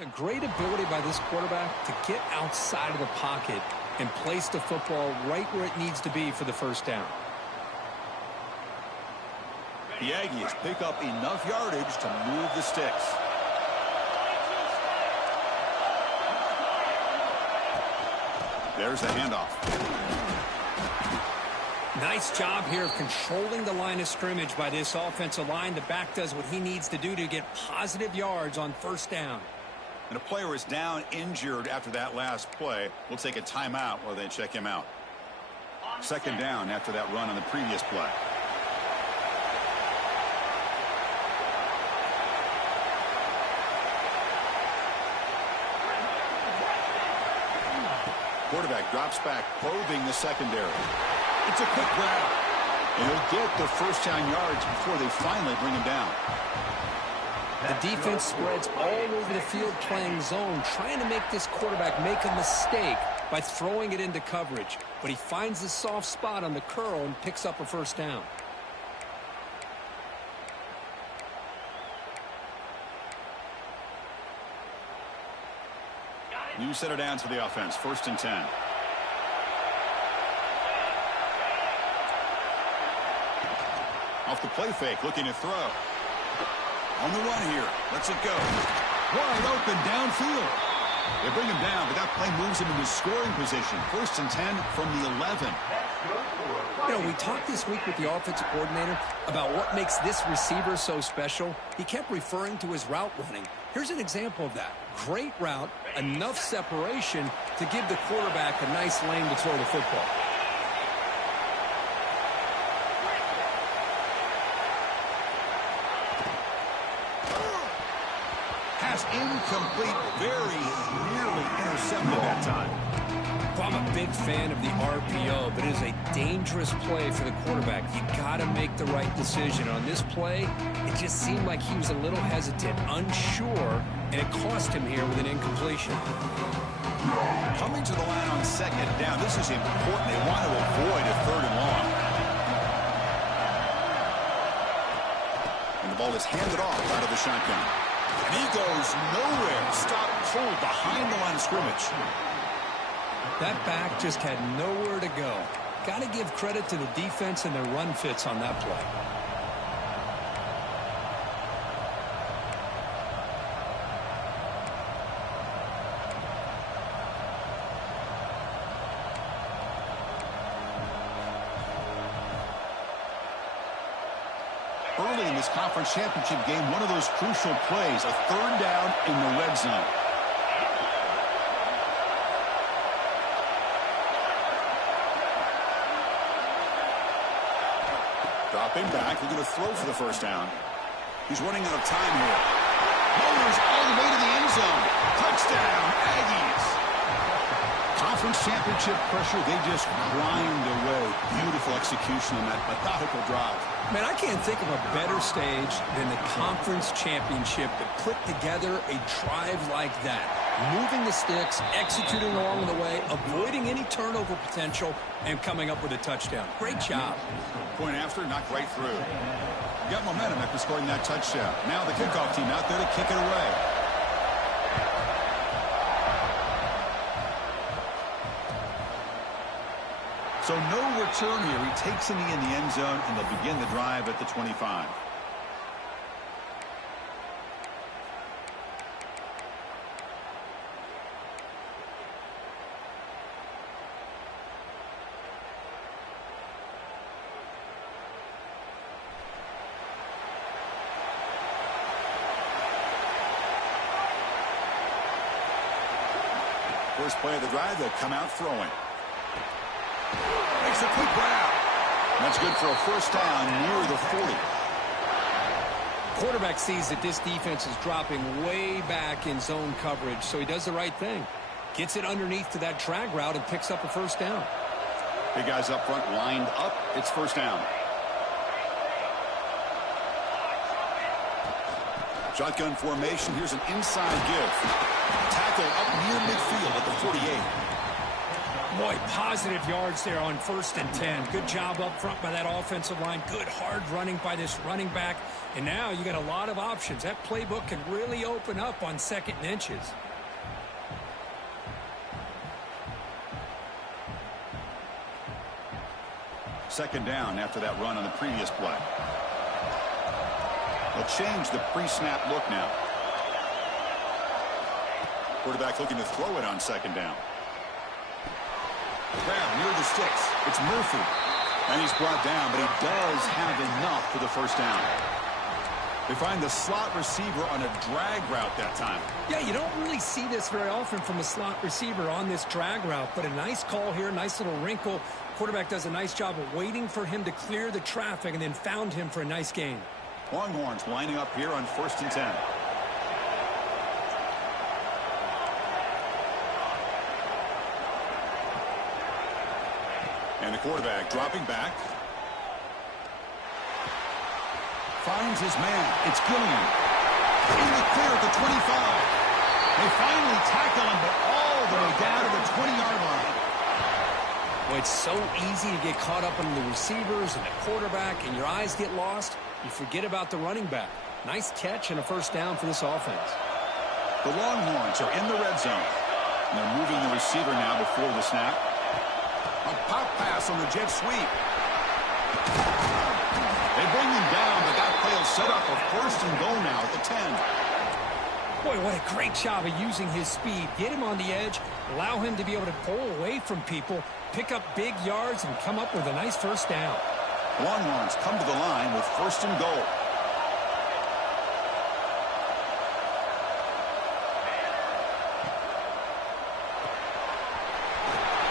It's a great ability by this quarterback to get outside of the pocket and place the football right where it needs to be for the first down. The Aggies pick up enough yardage to move the sticks. There's the handoff. Nice job here of controlling the line of scrimmage by this offensive line. The back does what he needs to do to get positive yards on first down. And a player is down injured after that last play. We'll take a timeout while they check him out. Second down after that run on the previous play. Quarterback drops back, probing the secondary. It's a quick grab. And he'll get the first down yards before they finally bring him down. The defense spreads all over the field playing zone, trying to make this quarterback make a mistake by throwing it into coverage. But he finds the soft spot on the curl and picks up a first down. New set of downs for the offense. 1st and 10. Off the play fake, looking to throw. On the run here. Lets it go. Wide open downfield. They bring him down, but that play moves him into scoring position. 1st and 10 from the 11. You know, we talked this week with the offensive coordinator about what makes this receiver so special. He kept referring to his route running. Here's an example of that. Great route, enough separation to give the quarterback a nice lane to throw the football. Pass incomplete, very nearly intercepted that time. Well, I'm a big fan of the RPO, but it is a dangerous play for the quarterback. You got to make the right decision. On this play, it just seemed like he was a little hesitant, unsure, and it cost him here with an incompletion. Coming to the line on second down, this is important. They want to avoid a 3rd and long. And the ball is handed off out of the shotgun. And he goes nowhere. Stop cold behind the line of scrimmage. That back just had nowhere to go. Got to give credit to the defense and their run fits on that play. Early in this conference championship game, one of those crucial plays, a 3rd down in the red zone. Dropping back, they're going to throw for the first down. He's running out of time here. Motors all the way to the end zone. Touchdown, Aggies. Conference championship pressure, they just grind away. Beautiful execution on that methodical drive. Man, I can't think of a better stage than the conference championship to put together a drive like that. Moving the sticks, executing along the way, avoiding any turnover potential, and coming up with a touchdown. Great job. Point after, knocked right through. Got momentum after scoring that touchdown. Now the kickoff team out there to kick it away. So no return here. He takes in the end zone, and they'll begin the drive at the 25. First play of the drive, they'll come out throwing. Makes a quick grab. That's good for a first down near the 40. Quarterback sees that this defense is dropping way back in zone coverage, so he does the right thing. Gets it underneath to that drag route and picks up a first down. Big guys up front lined up. It's first down. Shotgun formation. Here's an inside give. Tackle up near midfield at the 48. Boy, positive yards there on 1st and 10. Good job up front by that offensive line. Good hard running by this running back. And now you got a lot of options. That playbook can really open up on 2nd and inches. Second down after that run on the previous play. They'll change the pre-snap look now. Quarterback looking to throw it on 2nd down. Grab near the sticks. It's Murphy. And he's brought down, but he does have enough for the 1st down. They find the slot receiver on a drag route that time. Yeah, you don't really see this very often from a slot receiver on this drag route, but a nice call here, nice little wrinkle. Quarterback does a nice job of waiting for him to clear the traffic and then found him for a nice gain. Longhorns lining up here on 1st and 10. And the quarterback dropping back. Finds his man. It's Gilliam. In the clear at the 25. They finally tackle him, but all the way down to the 20-yard line. Well, it's so easy to get caught up in the receivers and the quarterback, and your eyes get lost. You forget about the running back. Nice catch and a 1st down for this offense. The Longhorns are in the red zone. And they're moving the receiver now before the snap. A pop pass on the jet sweep. They bring him down, but that play will set up a 1st and goal now at the 10. Boy, what a great job of using his speed. Get him on the edge, allow him to be able to pull away from people, pick up big yards, and come up with a nice 1st down. Longhorns come to the line with 1st and goal.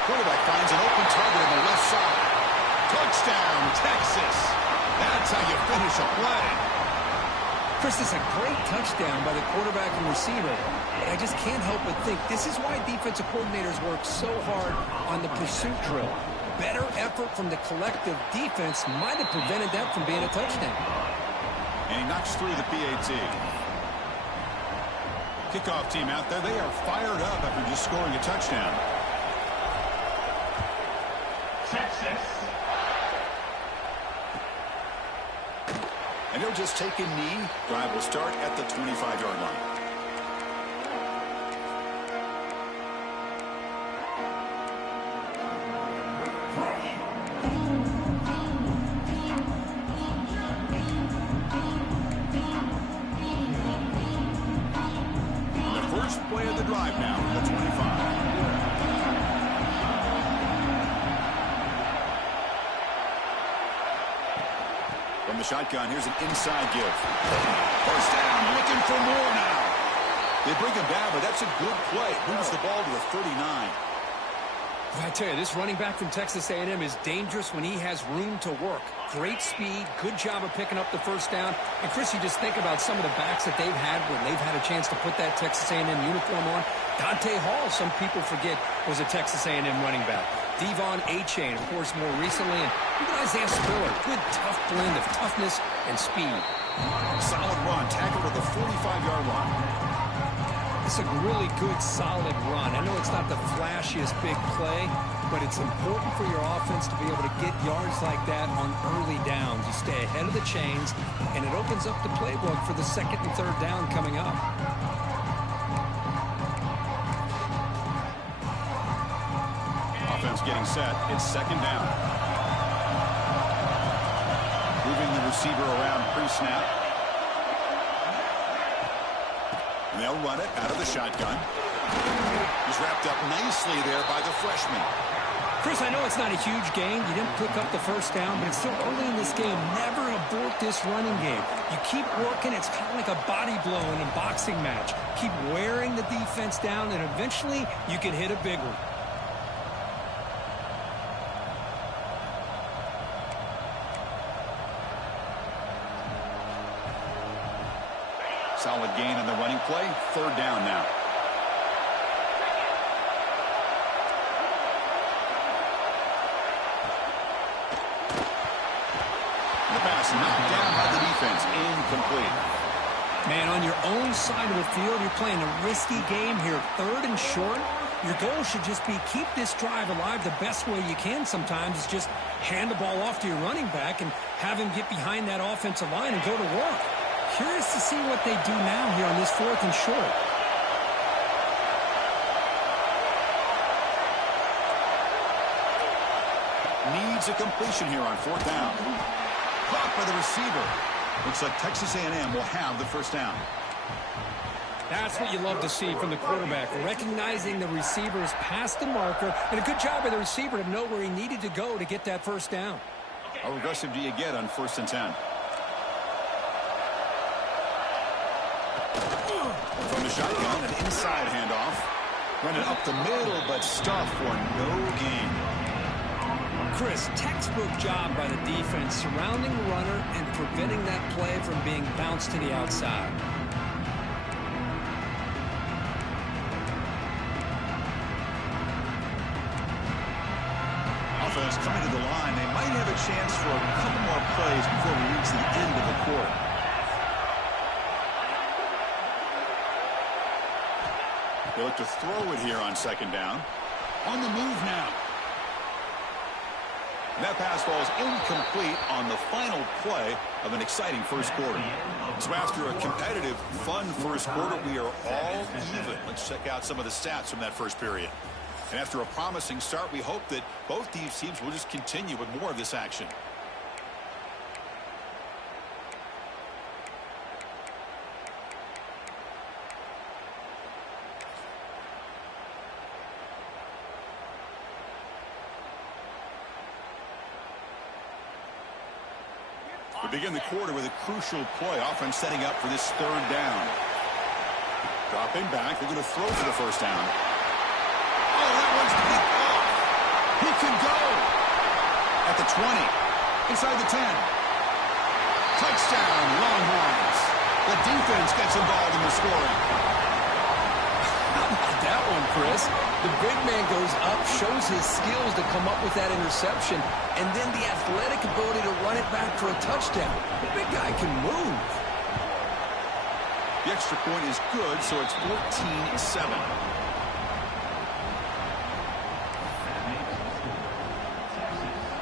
Quarterback finds an open target on the left side. Touchdown, Texas. That's how you finish a play. Chris, this is a great touchdown by the quarterback and receiver, but I just can't help but think this is why defensive coordinators work so hard on the pursuit drill. Better effort from the collective defense might have prevented that from being a touchdown. And he knocks through the PAT. Kickoff team out there, they are fired up after just scoring a touchdown. Texas. And he'll just take a knee. Drive will start at the 25-yard line. The first play of the drive now, the 25. From the shotgun, here's an inside give. 1st down, looking for more now. They bring him down, but that's a good play. Moves the ball to the 39. Well, I tell you, this running back from Texas A&M is dangerous when he has room to work. Great speed, good job of picking up the 1st down. And, Chris, you just think about some of the backs that they've had when they've had a chance to put that Texas A&M uniform on. Dante Hall, some people forget, was a Texas A&M running back. Devon Achane, of course, more recently. And even Isaiah Spiller, good, tough blend of toughness and speed. Solid run, tackled at the 45-yard line. It's a really good, solid run. I know it's not the flashiest big play, but it's important for your offense to be able to get yards like that on early downs. You stay ahead of the chains, and it opens up the playbook for the 2nd and 3rd down coming up. Offense getting set. It's 2nd down. Moving the receiver around pre-snap. And they'll run it out of the shotgun. He's wrapped up nicely there by the freshman. Chris, I know it's not a huge gain. You didn't pick up the 1st down, but it's still early in this game. Never abort this running game. You keep working. It's kind of like a body blow in a boxing match. Keep wearing the defense down, and eventually you can hit a big one. Solid gain on the running play. 3rd down now. The pass knocked down by the defense. Incomplete. Man, on your own side of the field, you're playing a risky game here. 3rd and short. Your goal should just be keep this drive alive the best way you can sometimes is just hand the ball off to your running back and have him get behind that offensive line and go to work. Curious to see what they do now here on this 4th and short. Needs a completion here on 4th down. Caught by the receiver. Looks like Texas A&M will have the first down. That's what you love to see from the quarterback, recognizing the receiver is past the marker, and a good job by the receiver to know where he needed to go to get that first down. How aggressive do you get on 1st and 10? From the shotgun, an inside handoff. Running up the middle, but stuffed for no gain. Chris, textbook job by the defense surrounding the runner and preventing that play from being bounced to the outside. Offense coming to the line. They might have a chance for a couple more plays before we reach the end of the quarter. They look to throw it here on 2nd down. On the move now. That pass falls incomplete on the final play of an exciting first quarter. So after a competitive, fun first quarter, we are all even. Let's check out some of the stats from that first period. And after a promising start, we hope that both these teams will just continue with more of this action. We begin the quarter with a crucial play. Offense setting up for this 3rd down. Dropping back. They're going to throw for the first down. Oh, that one's picked off. He can go. At the 20. Inside the 10. Touchdown, Longhorns. The defense gets involved in the scoring. How about that one, Chris? The big man goes up, shows his skills to come up with that interception, and then the athletic ability to run it back for a touchdown. The big guy can move. The extra point is good, so it's 14-7.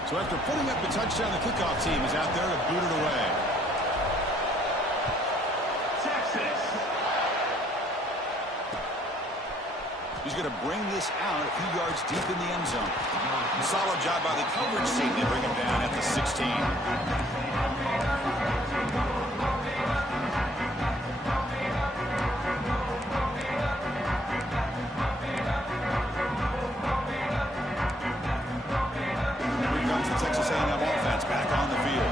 So after putting up the touchdown, the kickoff team is out there to boot it away. He's going to bring this out a few yards deep in the end zone. Solid job by the coverage team to bring him down at the 16. Here comes the Texas A&M offense back on the field.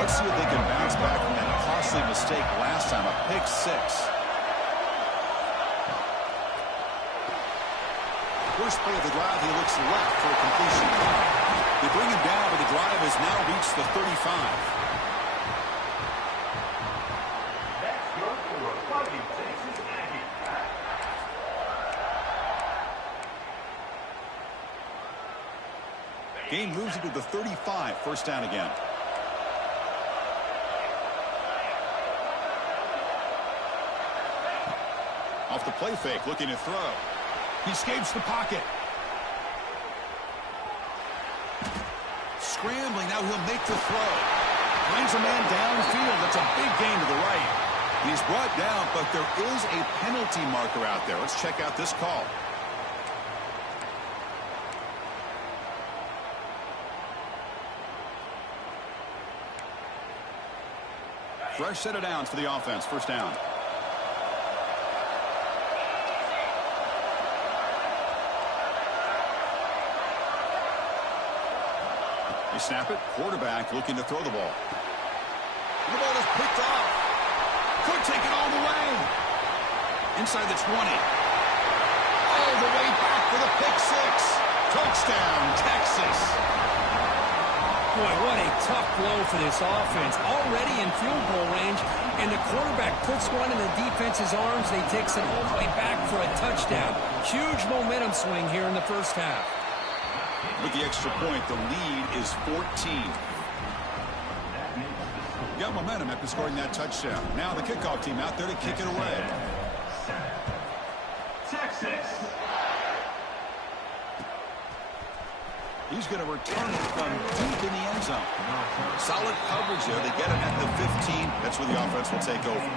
Let's see if they can bounce back from that costly mistake last time, a pick 6. First play of the drive, he looks left for a completion. They bring him down, but the drive has now reached the 35. Game moves into the 35, first down again. Off the play fake, looking to throw. He escapes the pocket. Scrambling, now he'll make the throw. Finds a man downfield. That's a big gain to the right. He's brought down, but there is a penalty marker out there. Let's check out this call. Fresh set of downs for the offense. First down. They snap it. Quarterback looking to throw the ball. The ball is picked off. Could take it all the way. Inside the 20. All the way back for the pick 6. Touchdown, Texas. Boy, what a tough blow for this offense. Already in field goal range, and the quarterback puts one in the defense's arms, and he takes it all the way back for a touchdown. Huge momentum swing here in the first half. With the extra point, the lead is 14. Got momentum after scoring that touchdown. Now the kickoff team out there to kick it away. Texas. He's going to return it from deep in the end zone. Solid coverage there. They get him at the 15. That's where the offense will take over.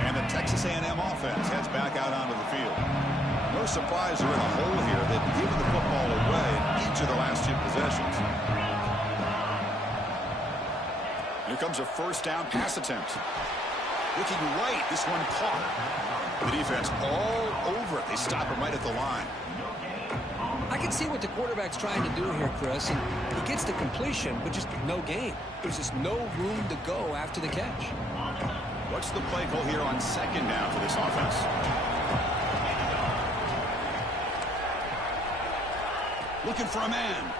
And the Texas A&M offense heads back out onto the field. No surprise they're in a hole here. They've given the football away in each of the last 2 possessions. Here comes a first down pass attempt. Looking right, this one caught. The defense all over it. They stop him right at the line. I can see what the quarterback's trying to do here, Chris, and he gets the completion, but just no gain. There's just no room to go after the catch. What's the play call here on second down for this offense? Looking for a man.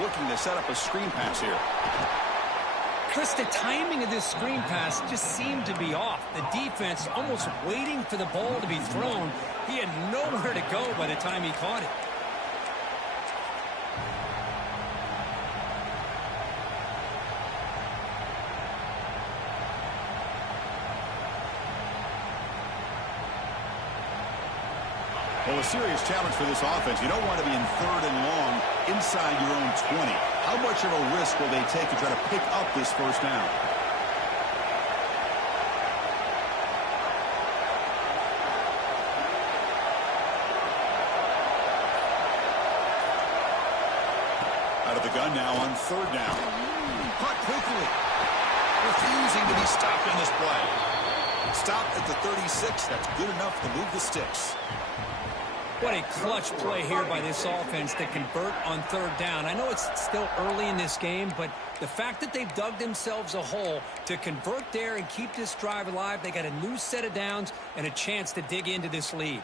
Looking to set up a screen pass here. Chris, the timing of this screen pass just seemed to be off. The defense almost waiting for the ball to be thrown. He had nowhere to go by the time he caught it. Well, a serious challenge for this offense. You don't want to be in 3rd and long inside your own 20. How much of a risk will they take to try to pick up this first down? Out of the gun now on 3rd down. Caught quickly. Refusing to be stopped on this play. Stopped at the 36. That's good enough to move the sticks. What a clutch play here by this offense to convert on 3rd down. I know it's still early in this game, but the fact that they've dug themselves a hole to convert there and keep this drive alive, they got a new set of downs and a chance to dig into this lead.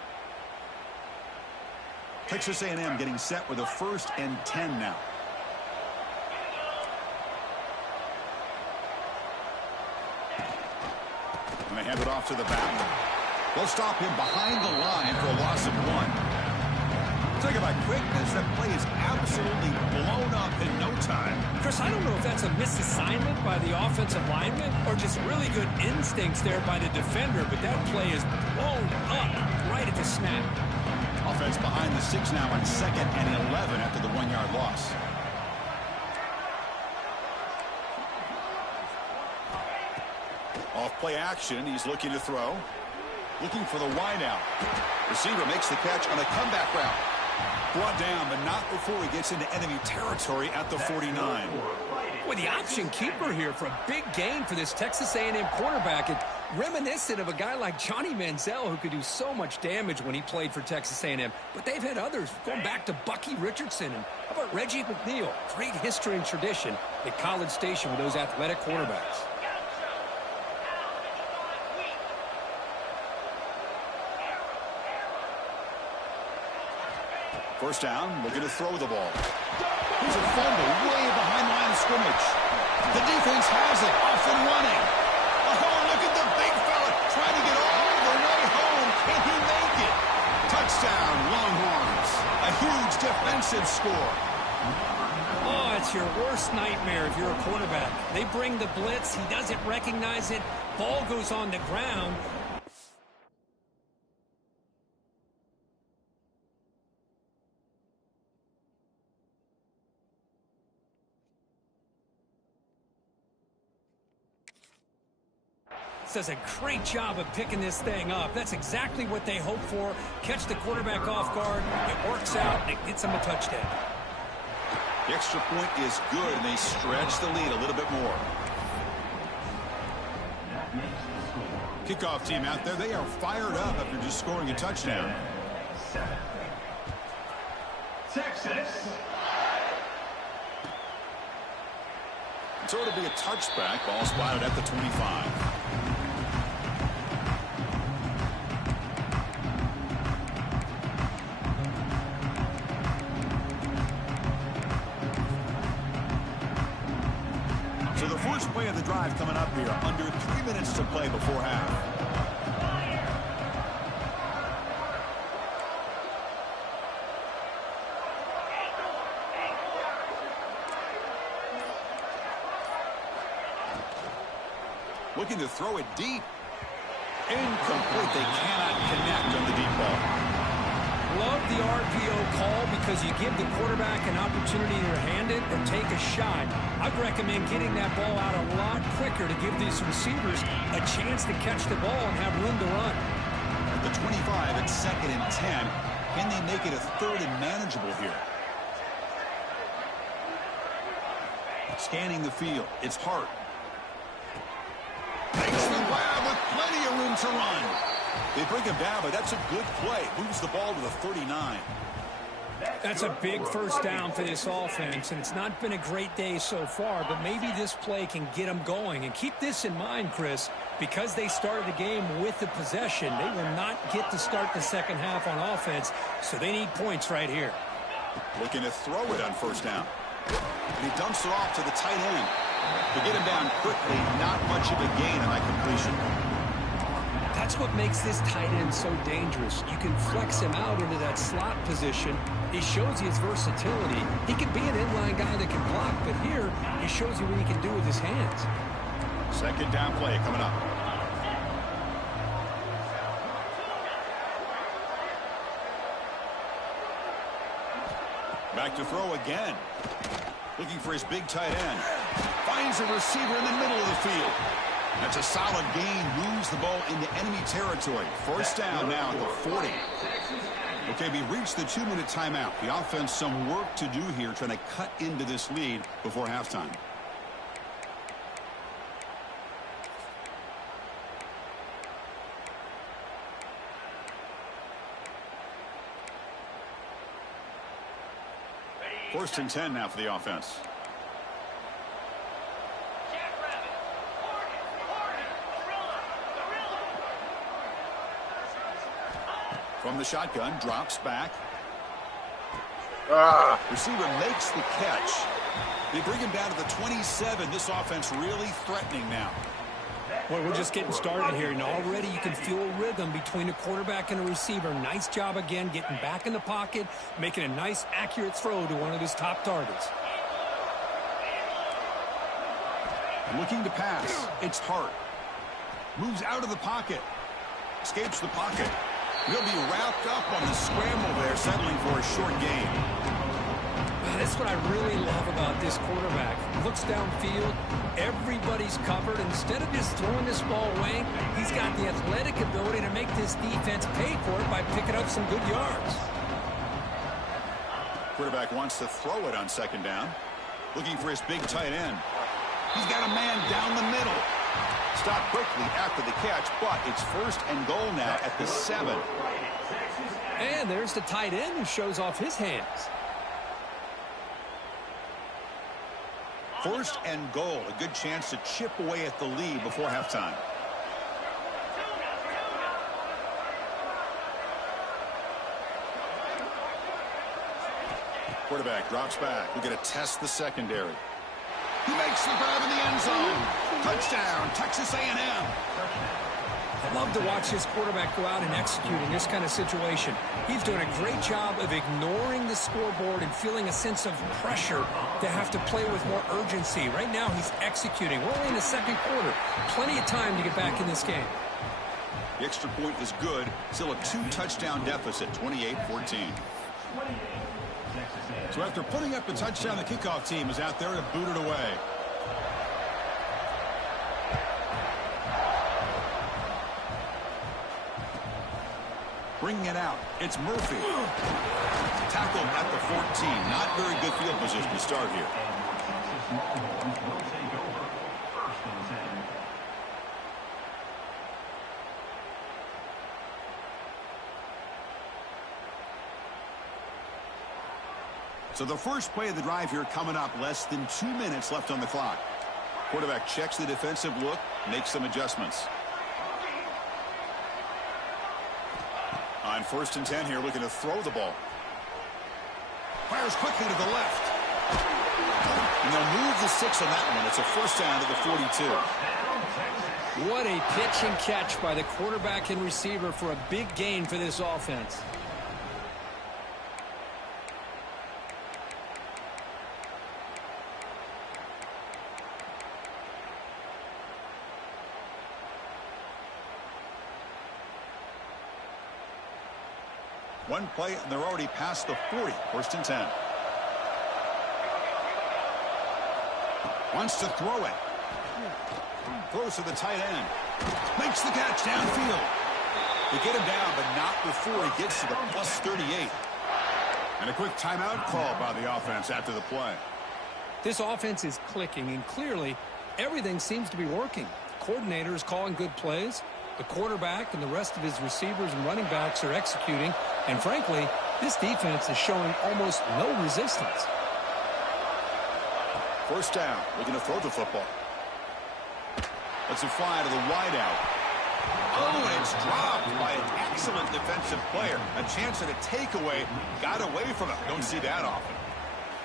Texas A&M getting set with a 1st and 10 now. And they hand it off to the back. They'll stop him behind the line for a loss of 1. Talk about quickness. That play is absolutely blown up in no time. Chris, I don't know if that's a misassignment by the offensive lineman or just really good instincts there by the defender, but that play is blown up right at the snap. Offense behind the 6 now on 2nd and 11 after the 1-yard loss. Off play action. He's looking to throw. Looking for the wideout. Receiver makes the catch on a comeback route. Brought down, but not before he gets into enemy territory at the 49. Boy, the option keeper here for a big gain for this Texas A&M quarterback. It's reminiscent of a guy like Johnny Manziel who could do so much damage when he played for Texas A&M. But they've had others, going back to Bucky Richardson. And how about Reggie McNeil? Great history and tradition at College Station with those athletic quarterbacks. First down, looking to throw the ball. Here's a fumble way behind the line of scrimmage. The defense has it, off and running. Oh, look at the big fella trying to get all the way home. Can he make it? Touchdown, Longhorns. A huge defensive score. Oh, it's your worst nightmare if you're a quarterback. They bring the blitz. He doesn't recognize it. Ball goes on the ground. Does a great job of picking this thing up. That's exactly what they hope for. Catch the quarterback off guard. It works out. It gets them a touchdown. The extra point is good, and they stretch the lead a little bit more. Kickoff team out there, they are fired up after just scoring a touchdown. Texas. So it'll be a touchback. Ball spotted at the 25. So the first play of the drive coming up here. Under 3 minutes to play before half. Looking to throw it deep. Incomplete. They cannot connect on the deep ball. Love the RPO call because you give the quarterback an opportunity to hand it or take a shot. I'd recommend getting that ball out a lot quicker to give these receivers a chance to catch the ball and have room to run. At the 25, it's 2nd and 10. Can they make it a 3rd and manageable here? Scanning the field. It's Hart. Makes the grab with plenty of room to run. They bring him down, but that's a good play. Moves the ball to the 39. That's a big first down for this offense, and it's not been a great day so far, but maybe this play can get them going. And keep this in mind, Chris, because they started the game with the possession, they will not get to start the second half on offense, so they need points right here. Looking to throw it on first down. And he dumps it off to the tight end. To get him down quickly, not much of a gain on that completion. That's what makes this tight end so dangerous. You can flex him out into that slot position. He shows you his versatility. He can be an inline guy that can block, but here he shows you what he can do with his hands. 2nd down play coming up. Back to throw again. Looking for his big tight end. Finds a receiver in the middle of the field. That's a solid gain. Moves the ball into enemy territory. First down now at the 40. Okay, we reached the 2-minute timeout. The offense some work to do here, trying to cut into this lead before halftime. First and 10 now for the offense. From the shotgun, drops back. Receiver makes the catch. They bring him down to the 27. This offense really threatening now. Well, we're just getting started here, and already you can feel a rhythm between a quarterback and a receiver. Nice job again getting back in the pocket, making a nice, accurate throw to one of his top targets. Looking to pass. It's Hart. Moves out of the pocket. Escapes the pocket. He'll be wrapped up on the scramble there, settling for a short gain. That's what I really love about this quarterback. Looks downfield, everybody's covered. Instead of just throwing this ball away, he's got the athletic ability to make this defense pay for it by picking up some good yards. Quarterback wants to throw it on 2nd down. Looking for his big tight end. He's got a man down the middle. Stopped quickly after the catch, but it's 1st and goal now at the 7. And there's the tight end who shows off his hands. 1st and goal, a good chance to chip away at the lead before halftime. Quarterback drops back. We're going to test the secondary. He makes the grab in the end zone. Touchdown, Texas A&M. I love to watch this quarterback go out and execute in this kind of situation. He's doing a great job of ignoring the scoreboard and feeling a sense of pressure to have to play with more urgency. Right now, he's executing. We're only in the 2nd quarter. Plenty of time to get back in this game. The extra point is good. Still a 2-touchdown deficit, 28-14. So after putting up the touchdown, the kickoff team is out there to boot it away. Bringing it out, it's Murphy. Tackled at the 14. Not very good field position to start here. So the first play of the drive here coming up, less than 2 minutes left on the clock. Quarterback checks the defensive look, makes some adjustments. On 1st and 10 here, looking to throw the ball. Fires quickly to the left. And they'll move the 6 on that one. It's a 1st down to the 42. What a pitch and catch by the quarterback and receiver for a big gain for this offense. One play, and they're already past the 40. First and 10. Wants to throw it. Throws to the tight end. Makes the catch downfield. They get him down, but not before he gets to the plus 38. And a quick timeout call by the offense after the play. This offense is clicking, and clearly everything seems to be working. The coordinator is calling good plays. The quarterback and the rest of his receivers and running backs are executing. And frankly, this defense is showing almost no resistance. First down. Looking to throw the football. Lets it fly to the wideout. Oh, and it's dropped by an excellent defensive player. A chance at a takeaway. Got away from it. Don't see that often.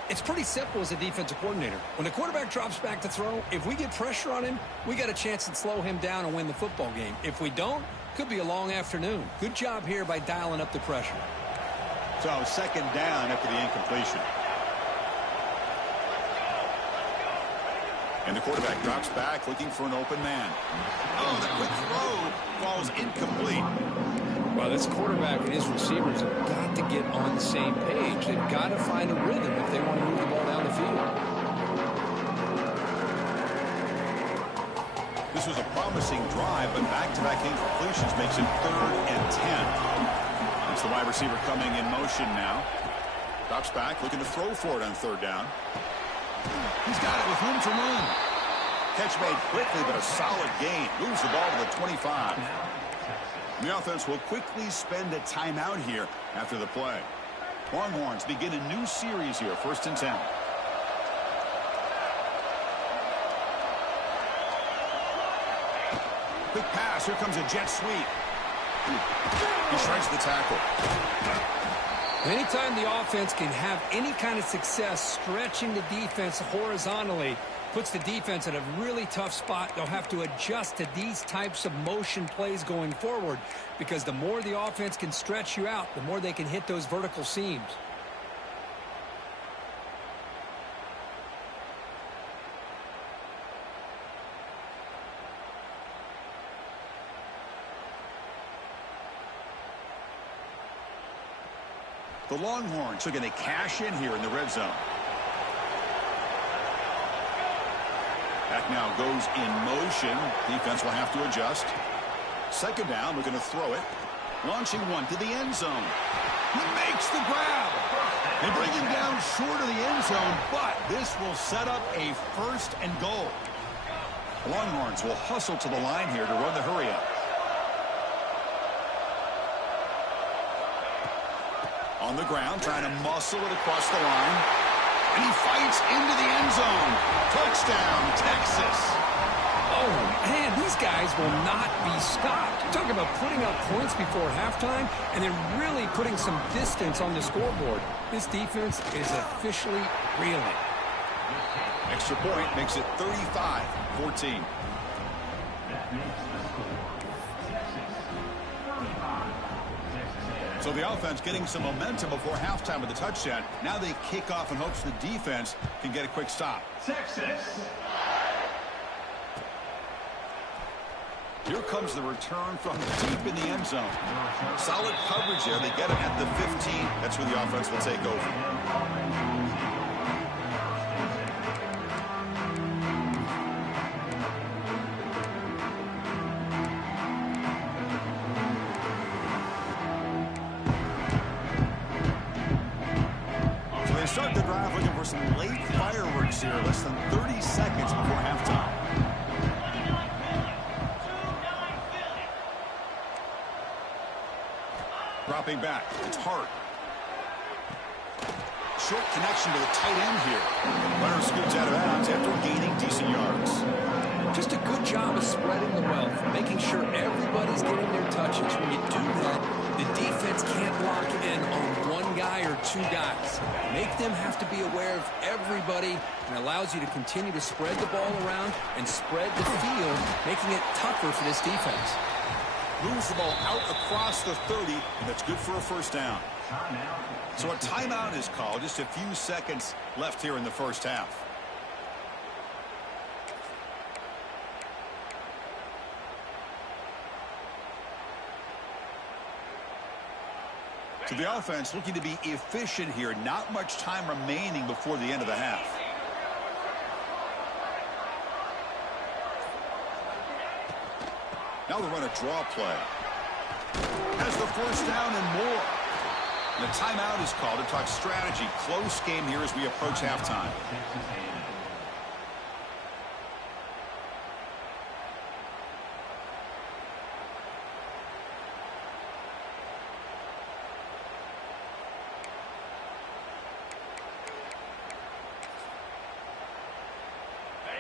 It's pretty simple as a defensive coordinator. When the quarterback drops back to throw, if we get pressure on him, we got a chance to slow him down and win the football game. If we don't, could be a long afternoon. Good job here by dialing up the pressure. So second down after the incompletion. And the quarterback drops back looking for an open man. Oh, the quick throw falls incomplete. Well, this quarterback and his receivers have got to get on the same page. They've got to find a rhythm if they want to move the ball down the field. This was a promising drive, but back-to-back incompletions makes it 3rd and 10. That's the wide receiver coming in motion now. Drops back, looking to throw for it on 3rd down. He's got it with room to run. Catch made quickly, but a solid gain. Moves the ball to the 25. The offense will quickly spend a timeout here after the play. Longhorns begin a new series here, 1st and 10. Quick pass. Here comes a jet sweep. He strikes the tackle. Anytime the offense can have any kind of success stretching the defense horizontally, puts the defense in a really tough spot. They'll have to adjust to these types of motion plays going forward, because the more the offense can stretch you out, the more they can hit those vertical seams. The Longhorns are going to cash in here in the red zone. Back now goes in motion. Defense will have to adjust. Second down, we're going to throw it. Launching one to the end zone. He makes the grab. They bring him down short of the end zone, but this will set up a 1st and goal. The Longhorns will hustle to the line here to run the hurry up. On the ground, trying to muscle it across the line. And he fights into the end zone. Touchdown, Texas. Oh, man, these guys will not be stopped. You're talking about putting up points before halftime and then really putting some distance on the scoreboard. This defense is officially reeling. Extra point makes it 35-14. So the offense getting some momentum before halftime with the touchdown. Now they kick off in hopes the defense can get a quick stop. Texas. Here comes the return from deep in the end zone. Solid coverage there. They get him at the 15. That's where the offense will take over. Start the drive looking for some late fireworks here. Less than 30 seconds before halftime. Dropping back. It's Hart. Short connection to the tight end here. Runner scoots out of bounds after gaining decent yards. Just a good job of spreading the wealth, making sure everybody's getting their touches. When you do that, the defense can't lock in on one guy or two guys. Make them have to be aware of everybody, and allows you to continue to spread the ball around and spread the field, making it tougher for this defense. Moves the ball out across the 30, and that's good for a 1st down. So a timeout is called. Just a few seconds left here in the 1st half. So the offense looking to be efficient here. Not much time remaining before the end of the half. Now they run a draw play. Has the first down and more. And the timeout is called to talk strategy. Close game here as we approach halftime.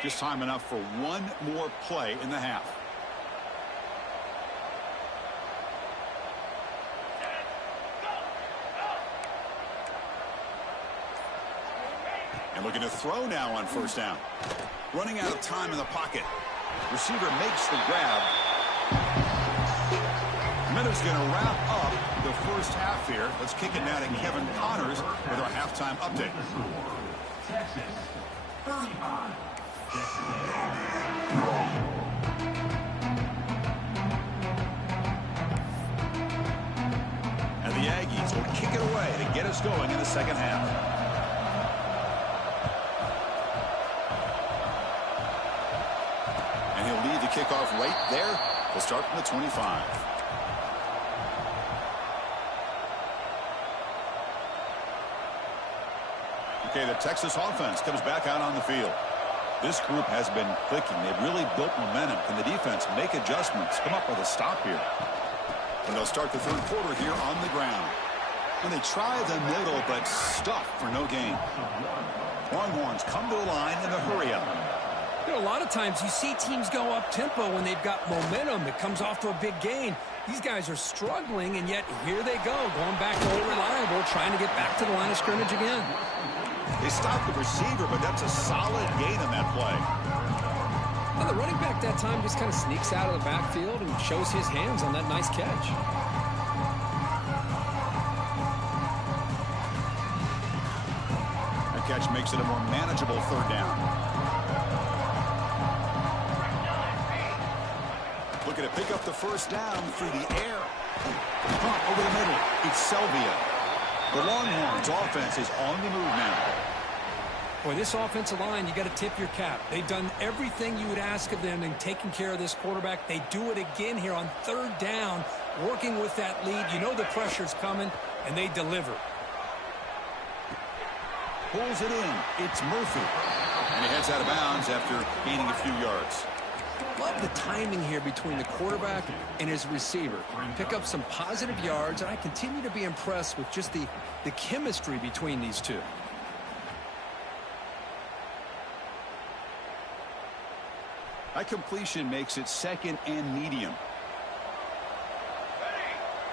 Just time enough for one more play in the half. And looking to throw now on first down. Running out of time in the pocket. Receiver makes the grab. Minutes going to wrap up the first half here. Let's kick it now to Kevin Connors with our halftime update. Texas, 35. And the Aggies will kick it away to get us going in the second half. And he'll lead the kickoff right there. We'll start from the 25. Okay, the Texas offense comes back out on the field. This group has been clicking. They've really built momentum. Can the defense make adjustments? Come up with a stop here. And they'll start the third quarter here on the ground. And they try the middle, but stuff for no gain. Longhorns come to the line in a hurry-up. You know, a lot of times you see teams go up-tempo when they've got momentum. It comes off to a big gain. These guys are struggling, and yet here they go, going back to old reliable, trying to get back to the line of scrimmage again. They stopped the receiver, but that's a solid gain on that play. And the running back that time just kind of sneaks out of the backfield and shows his hands on that nice catch. That catch makes it a more manageable third down. Looking to pick up the first down through the air. Pump over the middle. It's Selvia. The Longhorns offense is on the move now. Boy, this offensive line, you got to tip your cap. They've done everything you would ask of them in taking care of this quarterback. They do it again here on third down, working with that lead. You know the pressure's coming, and they deliver. Pulls it in. It's Murphy. And he heads out of bounds after gaining a few yards. Love the timing here between the quarterback and his receiver. Pick up some positive yards, and I continue to be impressed with just the chemistry between these two. That completion makes it second and medium.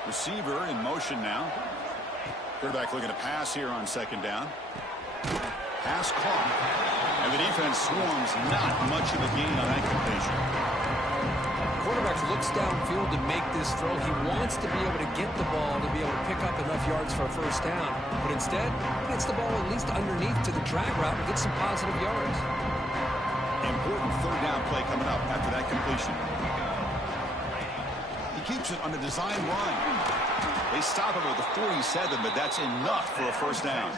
Receiver in motion now. Quarterback looking to pass here on second down. Pass caught. And the defense swarms. Not much of a gain on that completion. Quarterback looks downfield to make this throw. He wants to be able to get the ball to be able to pick up enough yards for a first down. But instead, he gets the ball at least underneath to the drag route and gets some positive yards. Important third down play coming up after that completion. He keeps it on a design run. They stop him at the 47, but that's enough for a first down.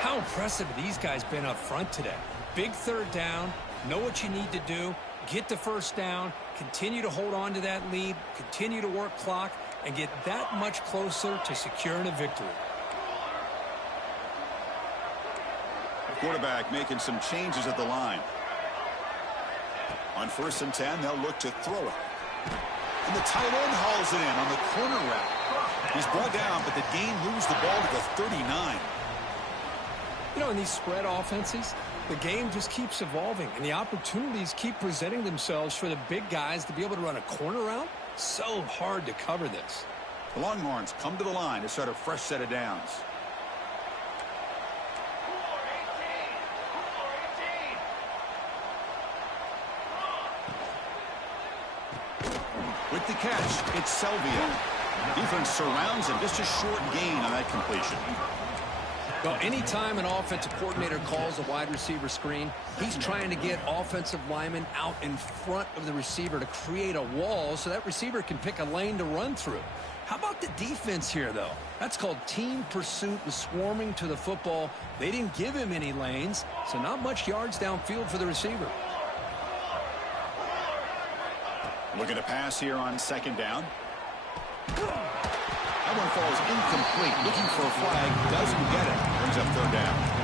How impressive have these guys been up front today? Big third down, know what you need to do, get the first down, continue to hold on to that lead, continue to work clock, and get that much closer to securing a victory. Quarterback making some changes at the line. On 1st and 10, they'll look to throw it. And the tight end hauls it in on the corner route. He's brought down, but the game moves the ball to the 39. You know, in these spread offenses, the game just keeps evolving, and the opportunities keep presenting themselves for the big guys to be able to run a corner route. So hard to cover this. The Longhorns come to the line to start a fresh set of downs. With the catch, it's Selvia. Defense surrounds him. Just a short gain on that completion. Well, anytime an offensive coordinator calls a wide receiver screen, he's trying to get offensive linemen out in front of the receiver to create a wall so that receiver can pick a lane to run through. How about the defense here, though? That's called team pursuit and swarming to the football. They didn't give him any lanes, so not much yards downfield for the receiver. Looking to pass here on second down. That one falls incomplete. Looking for a flag. Doesn't get it. Brings up third down.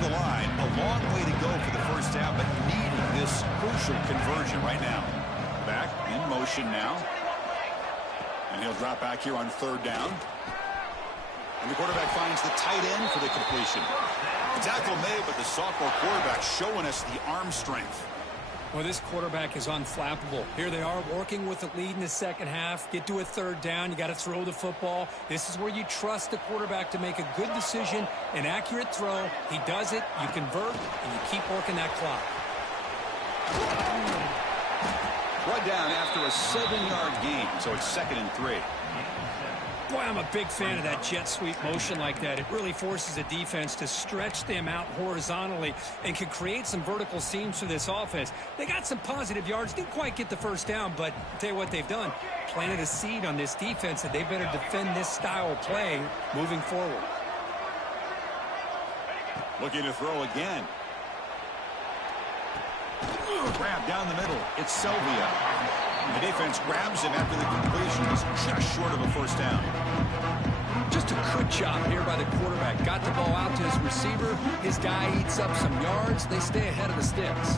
The line, a long way to go for the first down, but needing this crucial conversion right now. Back in motion now, and he'll drop back here on third down, and the quarterback finds the tight end for the completion. The tackle made, but the sophomore quarterback showing us the arm strength. Well, this quarterback is unflappable. Here they are working with the lead in the second half. Get to a third down. You got to throw the football. This is where you trust the quarterback to make a good decision, an accurate throw. He does it, you convert, and you keep working that clock. Right down after a 7-yard gain, so it's 2nd and 3. Boy, I'm a big fan of that jet sweep motion like that. It really forces a defense to stretch them out horizontally and can create some vertical seams for this offense. They got some positive yards, didn't quite get the first down, but I'll tell you what they've done. Planted a seed on this defense that they better defend this style of play moving forward. Looking to throw again. Grab down the middle. It's Sylvia. The defense grabs him after the completion. He's just short of a first down. Just a good job here by the quarterback. Got the ball out to his receiver. His guy eats up some yards. They stay ahead of the sticks.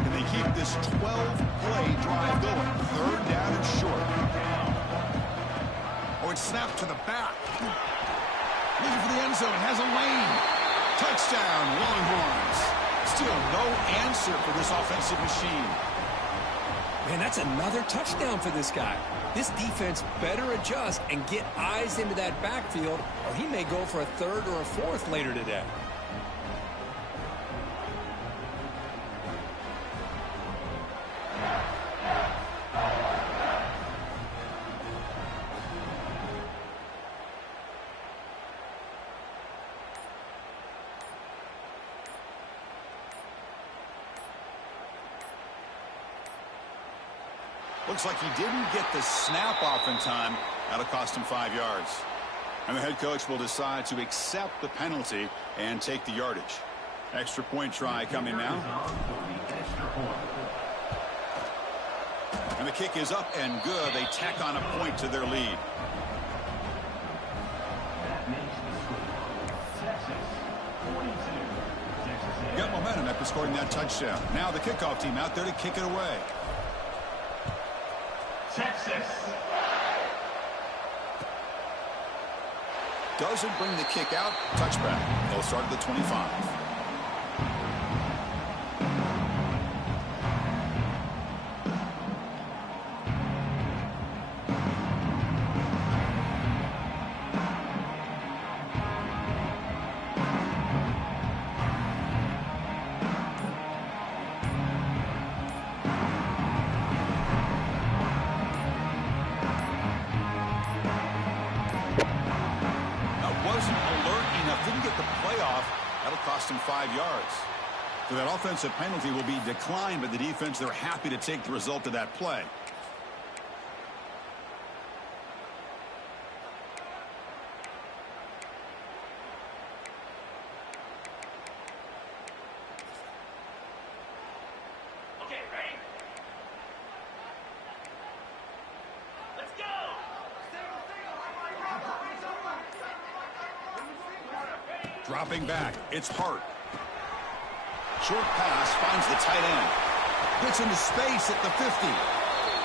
And they keep this 12-play drive going. Third down and short. Oh, it's snapped to the back. Looking for the end zone. Has a lane. Touchdown, Longhorns. Still no answer for this offensive machine. Man, that's another touchdown for this guy. This defense better adjust and get eyes into that backfield, or he may go for a third or a fourth later today. Looks like he didn't get the snap off in time. That'll cost him 5 yards. And the head coach will decide to accept the penalty and take the yardage. Extra point try coming now. And the kick is up and good. They tack on a point to their lead. Got momentum after scoring that touchdown. Now the kickoff team out there to kick it away. Texas. Doesn't bring the kick out. Touchback. They'll start at the 25. Cost him 5 yards. So that offensive penalty will be declined by the defense. They're happy to take the result of that play. Okay, ready? Let's go! Dropping back, it's Hart. Short pass finds the tight end. Gets into space at the 50.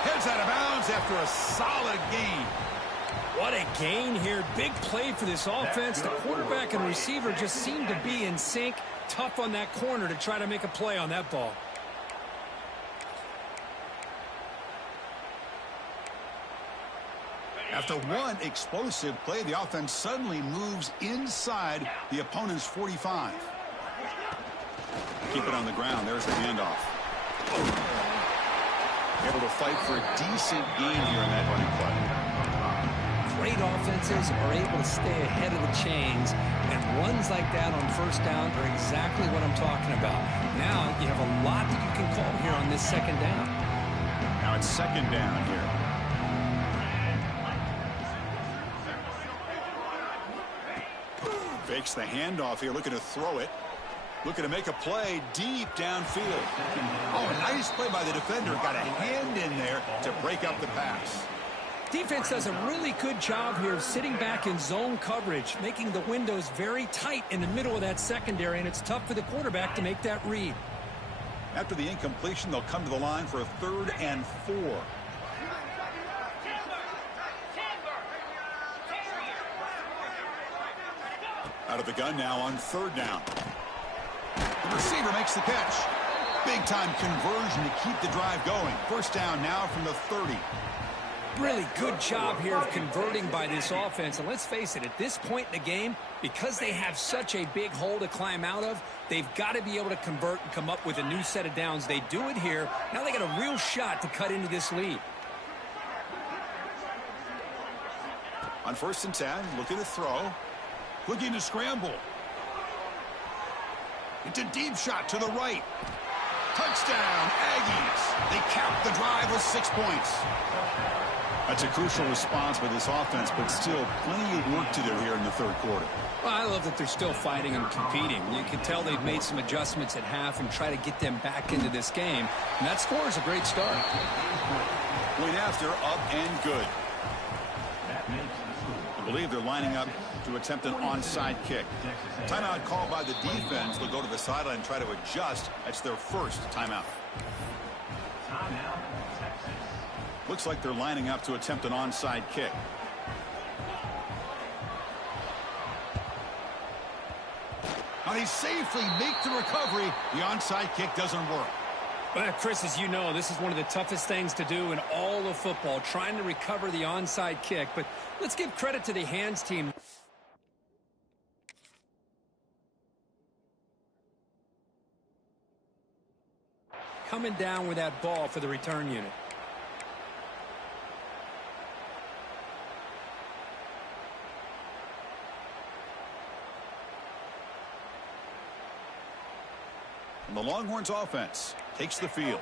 Heads out of bounds after a solid gain. What a gain here. Big play for this offense. The quarterback and receiver just seem to be in sync. Tough on that corner to try to make a play on that ball. After one explosive play, the offense suddenly moves inside the opponent's 45. Keep it on the ground. There's the handoff. Able to fight for a decent gain here in that running play. Great elite offenses are able to stay ahead of the chains, and runs like that on first down are exactly what I'm talking about. Now you have a lot that you can call here on this second down. Now it's second down here. Fakes the handoff here, looking to throw it. Looking to make a play deep downfield. Oh, a nice play by the defender. Got a hand in there to break up the pass. Defense does a really good job here of sitting back in zone coverage, making the windows very tight in the middle of that secondary, and it's tough for the quarterback to make that read. After the incompletion, they'll come to the line for a 3rd and 4. Out of the gun now on 3rd down. The receiver makes the catch. Big-time conversion to keep the drive going. First down now from the 30. Really good job here of converting by this offense. And let's face it, at this point in the game, because they have such a big hole to climb out of, they've got to be able to convert and come up with a new set of downs. They do it here. Now they got a real shot to cut into this lead. On 1st and 10, looking to throw. Looking to scramble. It's a deep shot to the right. Touchdown, Aggies. They cap the drive with 6 points. That's a crucial response by this offense, but still plenty of work to do here in the 3rd quarter. Well, I love that they're still fighting and competing. You can tell they've made some adjustments at half and try to get them back into this game. And that score is a great start. Point after, up and good. I believe they're lining up to attempt an onside kick. Timeout called by the defense. They'll go to the sideline and try to adjust. That's their first timeout. Looks like they're lining up to attempt an onside kick. Now they safely make the recovery. The onside kick doesn't work. Well, Chris, as you know, this is one of the toughest things to do in all of football, trying to recover the onside kick. But let's give credit to the hands team. Coming down with that ball for the return unit. And the Longhorns offense takes the field.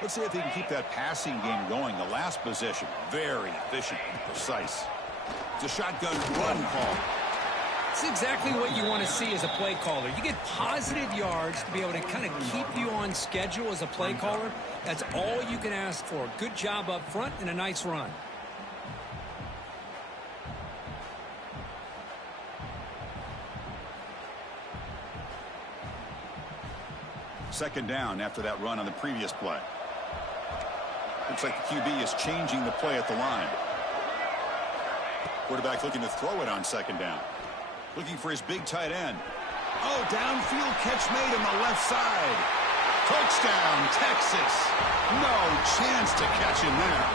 Let's see if they can keep that passing game going. The last possession, very efficient and precise. It's a shotgun run call. It's exactly what you want to see as a play caller. You get positive yards to be able to kind of keep you on schedule as a play caller. That's all you can ask for. Good job up front and a nice run. Second down after that run on the previous play. Looks like the QB is changing the play at the line. Quarterback looking to throw it on second down. Looking for his big tight end. Oh, downfield catch made on the left side. Touchdown, Texas. No chance to catch him there.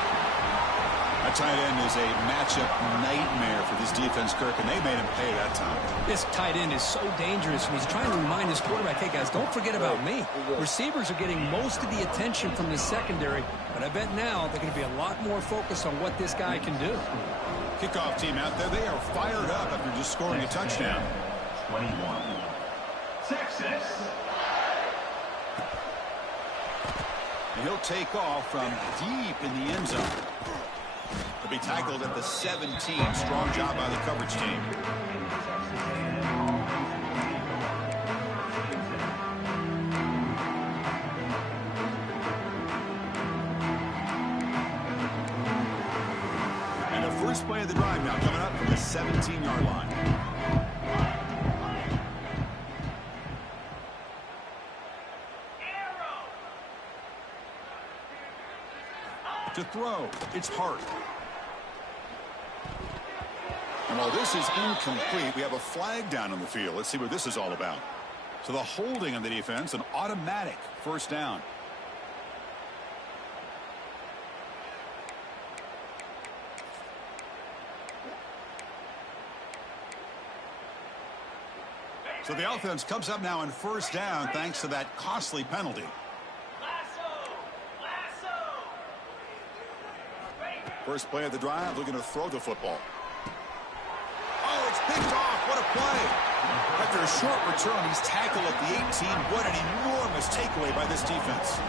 That tight end is a matchup nightmare for this defense, Kirk, and they made him pay that time. This tight end is so dangerous, and he's trying to remind his quarterback, hey, guys, don't forget about me. Receivers are getting most of the attention from the secondary, but I bet now they're going to be a lot more focused on what this guy can do. Kickoff team out there, they are fired up after just scoring a touchdown. 21. Texas. And he'll take off from deep in the end zone. He'll be tackled at the 17. Strong job by the coverage team. And the first play of the drive now coming up from the 17-yard line. To throw, it's Hart. And while this is incomplete, we have a flag down on the field. Let's see what this is all about. So the holding on the defense, an automatic first down. So the offense comes up now on first down thanks to that costly penalty. First play of the drive, looking to throw the football. Picked off. What a play. After a short return, he's tackled at the 18. What an enormous takeaway by this defense.